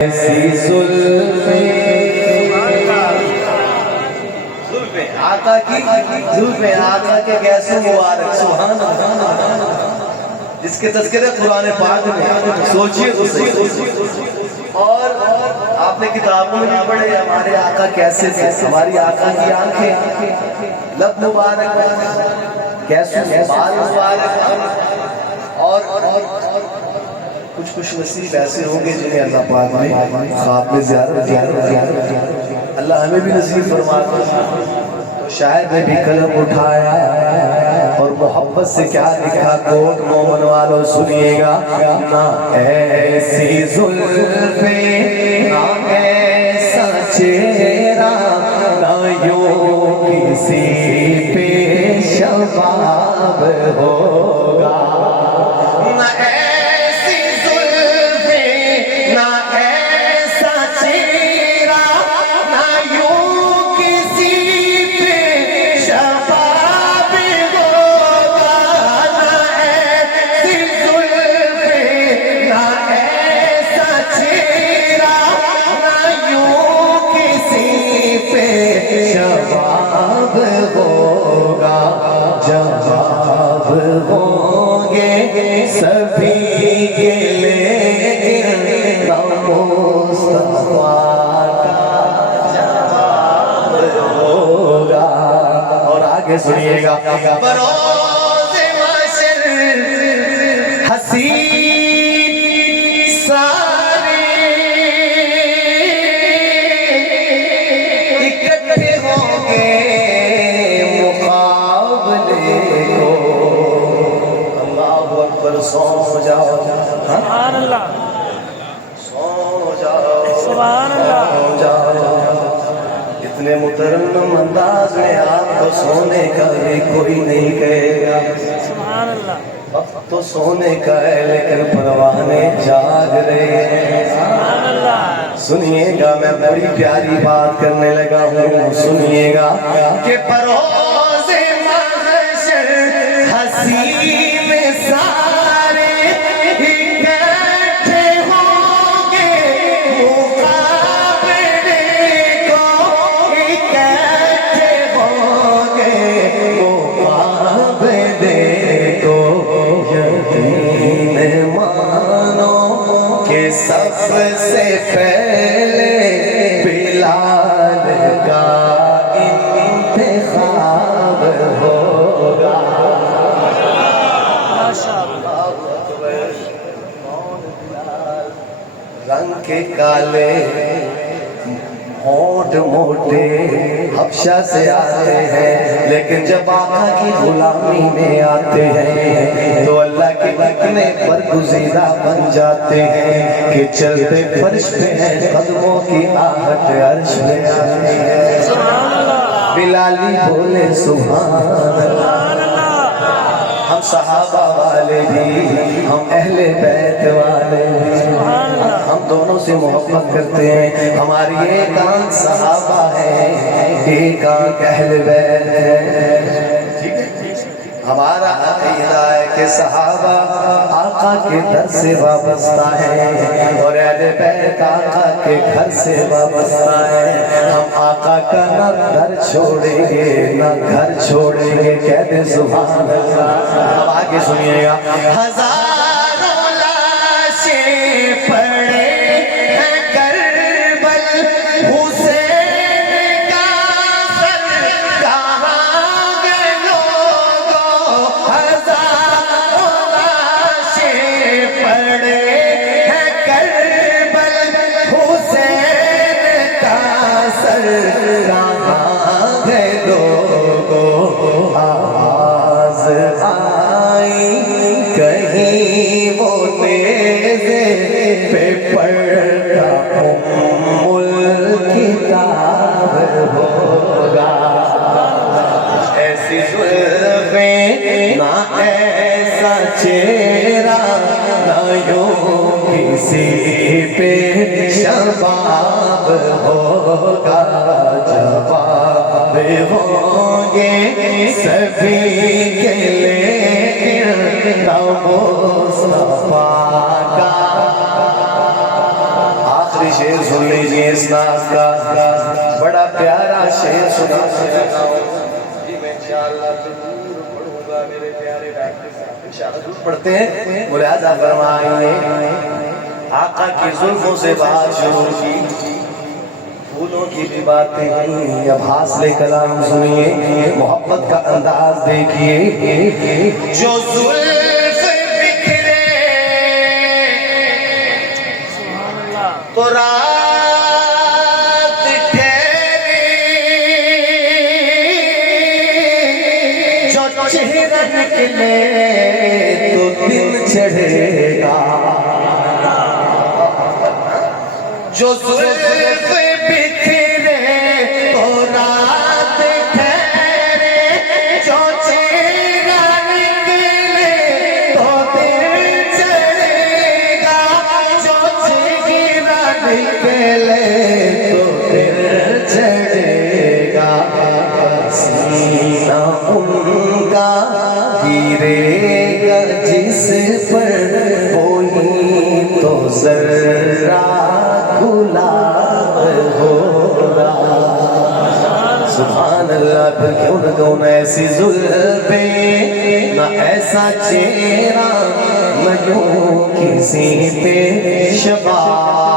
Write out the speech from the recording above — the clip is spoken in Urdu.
ایسی زلفیں آقا کی زلفیں آقا کے کیسے مبارک سبحان اللہ جس کے تذکرے قرآن پاک میں سوچئے تو صحیح اور آپ نے کتابوں میں بھی پڑھے ہمارے آقا کیسے تھے ہماری آقا کی آنکھیں لب مبارک کیسے بال مبارک اور کچھ خوش نصیب ایسے ہوں گے جنہیں اللہ پاک نے خواب میں زیارت اللہ ہمیں بھی نصیب فرماتا تو شاعر نے بھی قلم اٹھایا اور محبت سے کیا لکھا کوٹ مومن والوں سنیے گا نہ ایسی زلفیں نہ ایسا چہرہ نہ یوں کسی پہ شباب ہوگا جواب ہوں گے سبھی کے لیکن مصطفیٰ کا جواب ہوگا اور آگے سنیے گا بروز محشر حسین سارے اکٹھے ہوں گے سو جاؤ سبحان اللہ سو جاؤ سبحان اللہ اتنے مترنم انداز میں آپ کو سونے کا بھی کوئی نہیں کہے گا سبحان اللہ اب تو سونے کا ہے لیکن پروانے جاگ رہے ہیں سبحان اللہ سنیے گا میں بڑی پیاری بات کرنے لگا ہوں سنیے گا کہ بروز محشر حسین سارے سب سے پہلے بلال کا انتخاب ہوگا رنگ کے کالے ہونٹ موٹے حبشہ سے آتے ہیں لیکن جب آقا کی غلامی میں آتے ہیں تو اللہ کے بکنے پر گزیدہ بن جاتے ہیں کہ چلتے فرش پہ ہیں قدموں کی آہٹ عرش میں آتے ہیں بلالی بولے سبحان اللہ ہم صحابہ والے بھی ہم اہل بیت والے بھی ہم دونوں سے محبت کرتے ہیں ہماری ایک آنکھ صحابہ ہے ایک آنکھ اہل بیت ہے ہمارا عقیدہ ہے کہ صحابہ آقا کے در سے وابستہ ہے اور اہل بیت آقا کے گھر سے وابستہ ہے ہم آقا کا نہ در چھوڑیں گے نہ گھر چھوڑیں گے کہتے سبحان اللہ اب آگے سنیے گا ہزاروں لاشیں پڑے ہیں کربل حسین کا سر کہاں گئے لوگوں ہزاروں لاشیں پڑے ہیں کربل حسین کا سر کہاں گئے لوگوں آواز آئی کہیں وہ نیزے پہ پڑھتا الکتاب ہوگا ایسی زلفیں نہ ایسا چہرہ نہ یوں کسی پہ شباب ہوگا جواب ہوں گے سبھی کے لیکن مصطفیٰ کا آخری شعر سن لیجئے اس ناز کا، بڑا پیارا شعر سنا جی میں انشاءاللہ ضرور پڑھوں گا میرے پیارے ڈاکٹر صاحب، انشاءاللہ ضرور پڑھتے ہیں۔ ملاحظہ فرمائیے آقا کی زلفوں سے بات شروع کی، پھولوں کی بھی باتیں ہوئی، اب حاصل کلام سنیے، محبت کا انداز دیکھیے۔ جو زلف بکھرے تو رات ٹھہری، جو چہرہ نکلے تو دن چڑھے گا، جو زلف بکھرے تو رات ٹھہرے، جو چہرہ نکلے تو دن چڑھے گا، جو چہرہ نکلے تو دن چڑھے گا، سینہ ان کا گرے گا جس پر وہی تو ذرہ گلاب ہوگا۔ سبحان اللہ، پھر کیوں نہ کہوں نہ ایسی زلفیں، نہ ایسا چہرہ، نہ یوں کسی پہ شباب